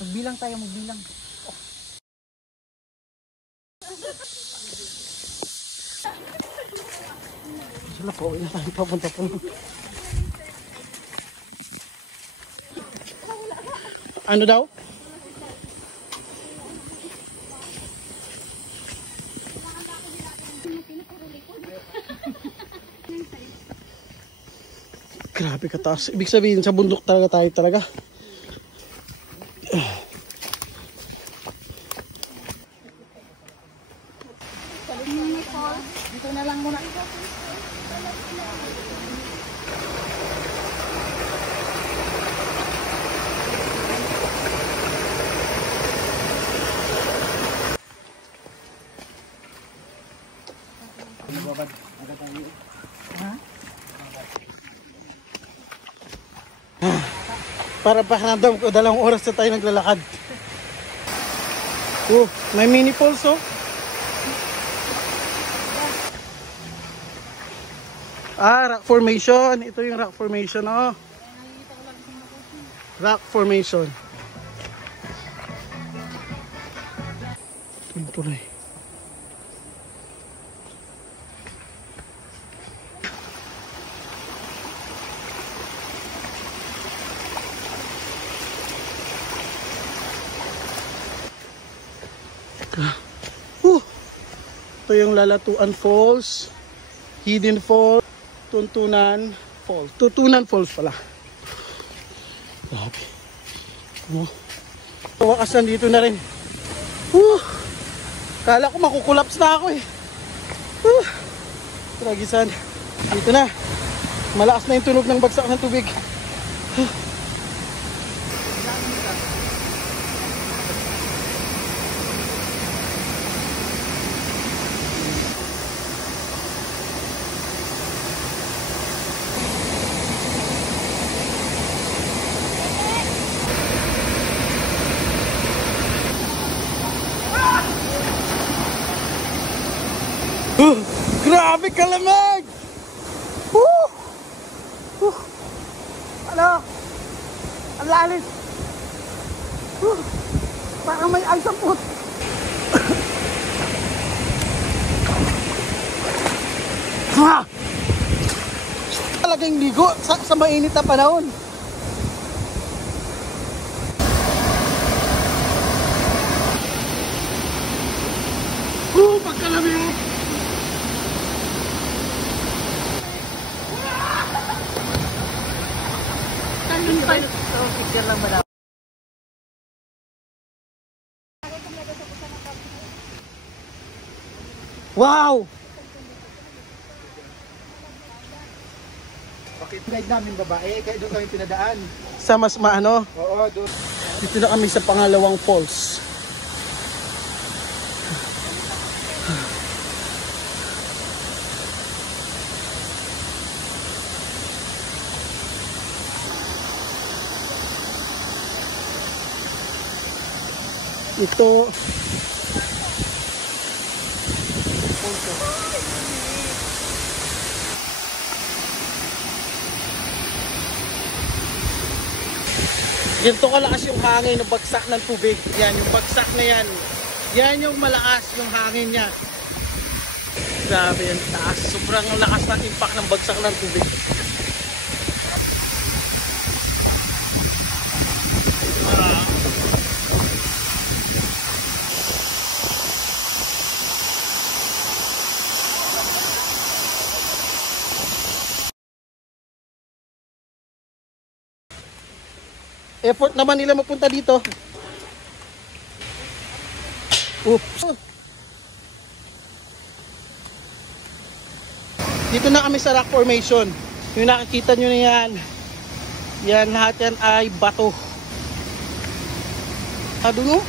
Magbilang tayo, magbilang. Sala po, ina tayo papunta po. Ano daw? Grabe kataas. Ibig sabihin sa bundok talaga tayo talaga. Dito na lang muna. Para pakiramdam ko, 2 oras na tayo naglalakad. Oh, may mini falls oh. Rock formation. Ito yung rock formation oh. Rock formation. Tuloy. Ito yung Lalatuan Falls, Hidden Falls, Tuntunan Falls. Tutunan Falls pala. Grabe. Wakas nandito na rin. Kala ko makukulaps na ako eh. Tragisan. Dito na. Malakas na yung tunog ng bagsak ng tubig. Grabe kalamig! Ano? Ang lalim! Parang may ice ang put! Talagang ligo sa mainit na panahon. Pagkalamig! Picture lang ba daw? Wow! Bakit guide namin babae? Kaya doon kami pinadaan. Sa mas maano? Oo, doon. Dito na kami sa pangalawang falls. Ito ganito kalakas yung hangin ng bagsak ng tubig. Yan, yung bagsak na yan. Yan yung malakas yung hangin niya. Grabe yung taas. Sobrang lakas ng impact ng bagsak ng tubig. Effort naman nila mapunta dito. Oops. Dito na kami sa rock formation. Yung nakikita nyo na yan. Yan lahat yan ay bato. Ano no?